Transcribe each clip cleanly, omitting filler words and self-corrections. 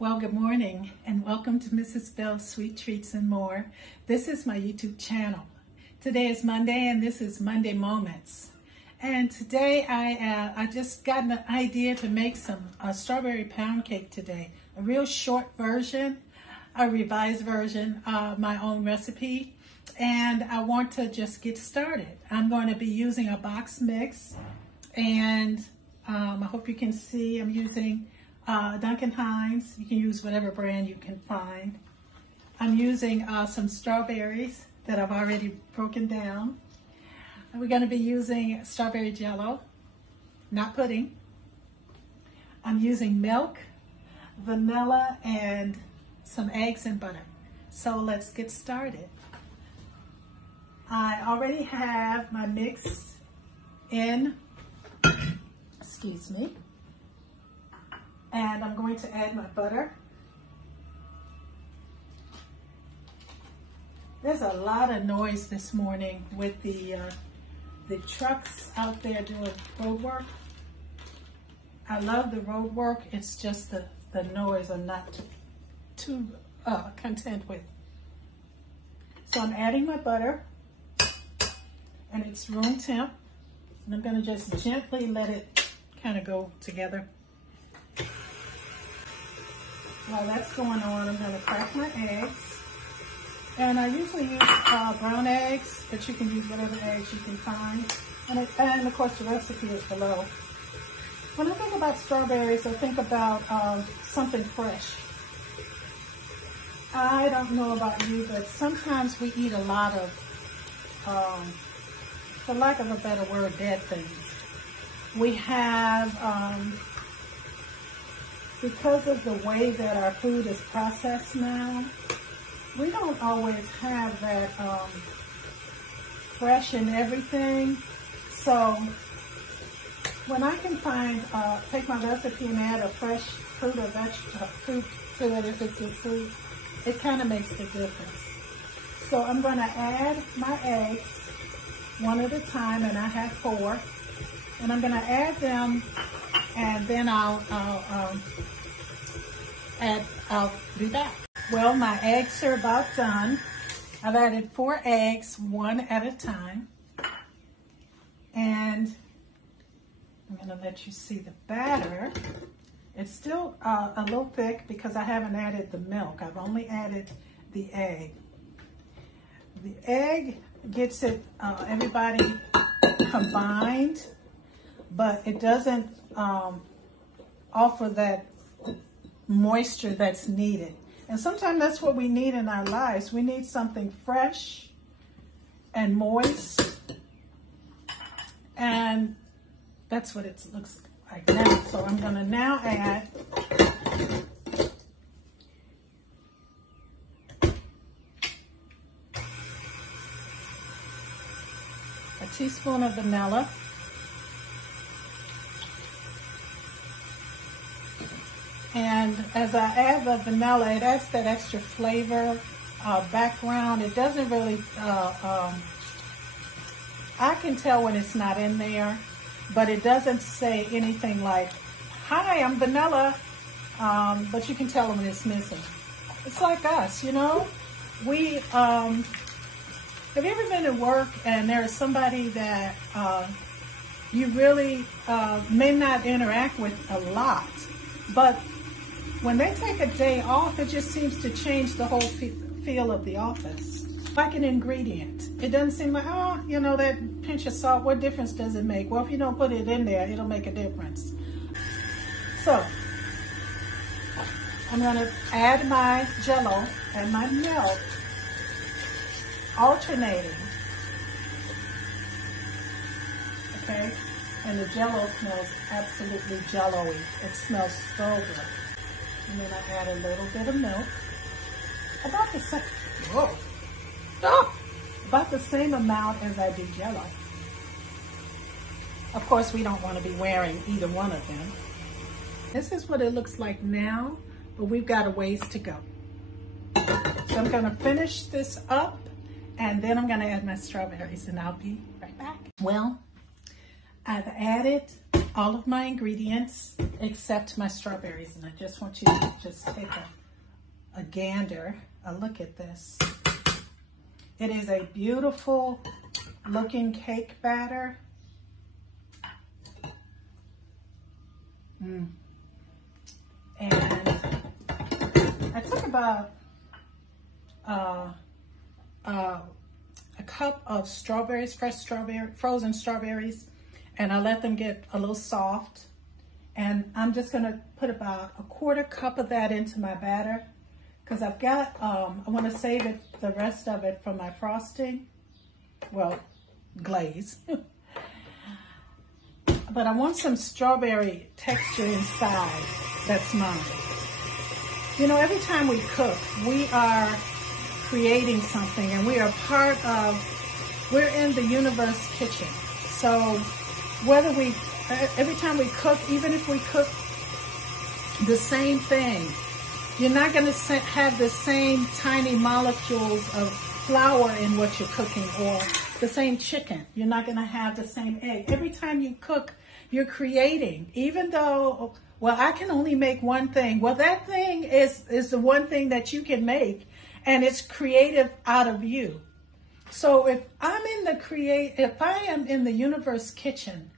Well, good morning and welcome to Mrs. Bell's Sweet Treats and More. This is my YouTube channel. Today is Monday and this is Monday Moments. And today I just got an idea to make a strawberry pound cake today. A real short version, a revised version of my own recipe. And I want to just get started. I'm going to be using a box mix and I hope you can see I'm using Duncan Hines. You can use whatever brand you can find. I'm using some strawberries that I've already broken down. And we're going to be using strawberry jello, not pudding. I'm using milk, vanilla, and some eggs and butter. So let's get started. I already have my mix in, excuse me. And I'm going to add my butter. There's a lot of noise this morning with the trucks out there doing road work. I love the road work. It's just the noise I'm not too content with. So I'm adding my butter, and it's room temp. And I'm going to just gently let it kind of go together. While that's going on, I'm going to crack my eggs. And I usually use brown eggs, but you can use whatever eggs you can find. And of course, the recipe is below. When I think about strawberries, I think about something fresh. I don't know about you, but sometimes we eat a lot of, for lack of a better word, dead things. We have... because of the way that our food is processed now, we don't always have that fresh in everything. So when I can find, take my recipe and add a fresh fruit or vegetable fruit to it, if it's a fruit, it kind of makes the difference. So I'm going to add my eggs one at a time, and I have 4. And I'm going to add them, and then I'll be back. Well, my eggs are about done. I've added 4 eggs, one at a time. And I'm going to let you see the batter. It's still a little thick because I haven't added the milk. I've only added the egg. The egg gets it, everybody combined, but it doesn't offer that moisture that's needed. And sometimes that's what we need in our lives. We need something fresh and moist. And that's what it looks like now. So I'm going to now add a teaspoon of vanilla. And as I add the vanilla, it adds that extra flavor, background. It doesn't really, I can tell when it's not in there, but it doesn't say anything like, hi, I'm vanilla, but you can tell when it's missing. It's like us, you know? Have you ever been at work and there is somebody that you really may not interact with a lot, but when they take a day off, it just seems to change the whole feel of the office. Like an ingredient. It doesn't seem like, oh, you know, that pinch of salt, what difference does it make? Well, if you don't put it in there, it'll make a difference. So, I'm going to add my jello and my milk, alternating. Okay? And the jello smells absolutely jello-y. It smells so good. And then I add a little bit of milk. About the same amount as I do jello. Of course, we don't want to be wearing either one of them. This is what it looks like now, but we've got a ways to go. So I'm going to finish this up, and then I'm going to add my strawberries, and I'll be right back. Well, I've added all of my ingredients except my strawberries. And I just want you to just take a gander, a look at this. It is a beautiful looking cake batter. And I took about a cup of strawberries, frozen strawberries, and I let them get a little soft. And I'm just gonna put about a quarter cup of that into my batter because I've got, I wanna save it, the rest of it for my frosting, well, glaze. But I want some strawberry texture inside. That's mine. You know, every time we cook, we are creating something, and we are part of, we're in the universe kitchen. So whether we, every time we cook, even if we cook the same thing, you're not going to have the same tiny molecules of flour in what you're cooking, or the same chicken. You're not going to have the same egg. Every time you cook, you're creating, even though, well, I can only make one thing. Well, that thing is the one thing that you can make, and it's creative out of you. So if I am in the universe kitchen,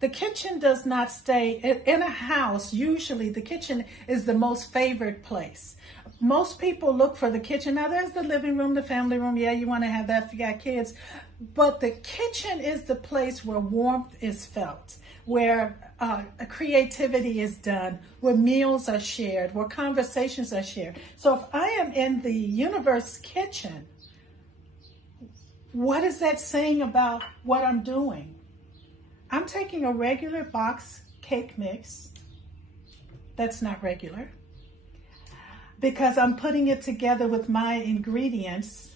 the kitchen does not stay in a house. Usually the kitchen is the most favored place. Most people look for the kitchen. Now there's the living room, the family room. Yeah, you want to have that if you got kids. But the kitchen is the place where warmth is felt, where creativity is done, where meals are shared, where conversations are shared. So if I am in the universe kitchen, what is that saying about what I'm doing? I'm taking a regular box cake mix. That's not regular, because I'm putting it together with my ingredients,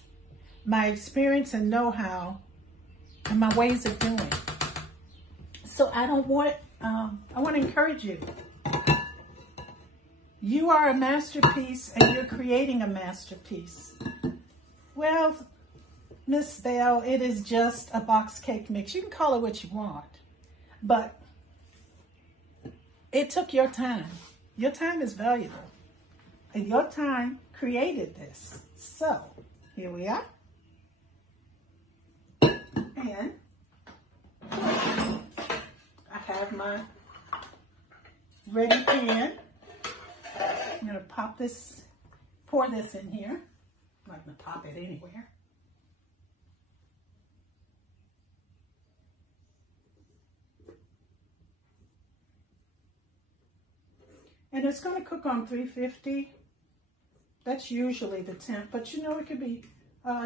my experience and know-how, and my ways of doing. So I want to encourage you. You are a masterpiece, and you're creating a masterpiece. Well, Miss Bell, it is just a box cake mix. You can call it what you want, but it took your time. Your time is valuable, and your time created this. So here we are. And I have my ready pan. I'm going to pour this in here. I'm not going to pop it anywhere. And it's going to cook on 350. That's usually the temp, but you know, it could be,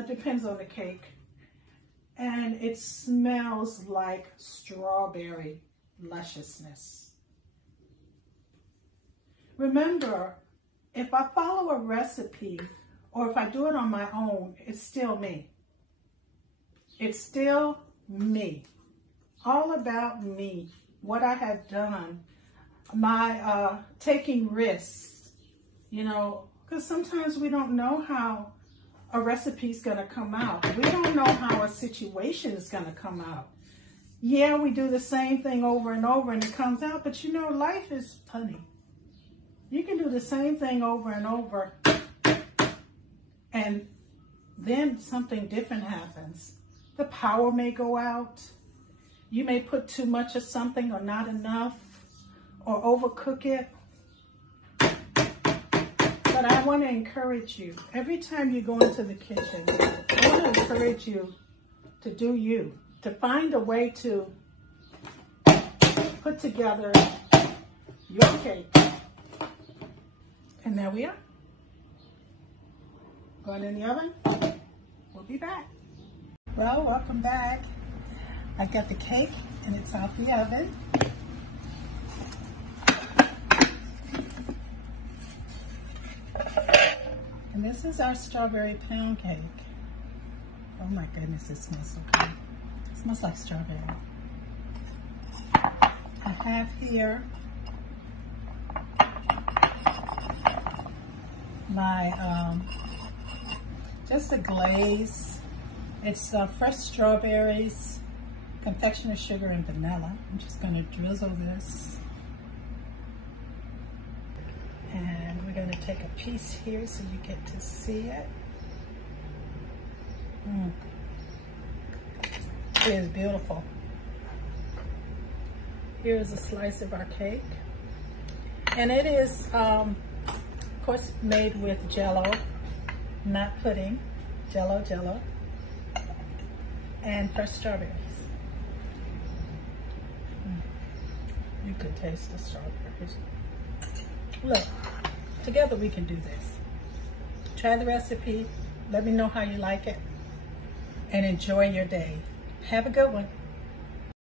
depends on the cake. And it smells like strawberry lusciousness. Remember, if I follow a recipe or if I do it on my own, it's still me. It's still me. All about me, what I have done, my taking risks, you know, because sometimes we don't know how a recipe is going to come out. We don't know how a situation is going to come out. Yeah, we do the same thing over and over and it comes out, but you know, life is funny. You can do the same thing over and over, and then something different happens. The power may go out. You may put too much of something or not enough, or overcook it. But I want to encourage you, every time you go into the kitchen, I want to encourage you to do you, to find a way to put together your cake. And there we are. Going in the oven. We'll be back. Well, welcome back. I got the cake and it's out the oven. And this is our strawberry pound cake. Oh my goodness, it smells so good. It smells like strawberry. I have here my, just a glaze. It's fresh strawberries, confectioner sugar and vanilla. I'm just going to drizzle this. And we're going to take a piece here so you get to see it. It is beautiful. Here is a slice of our cake. And it is, of course, made with JELLO, not pudding. JELLO. And fresh strawberries. You can taste the strawberries. Look, together we can do this. Try the recipe. Let me know how you like it. And enjoy your day. Have a good one.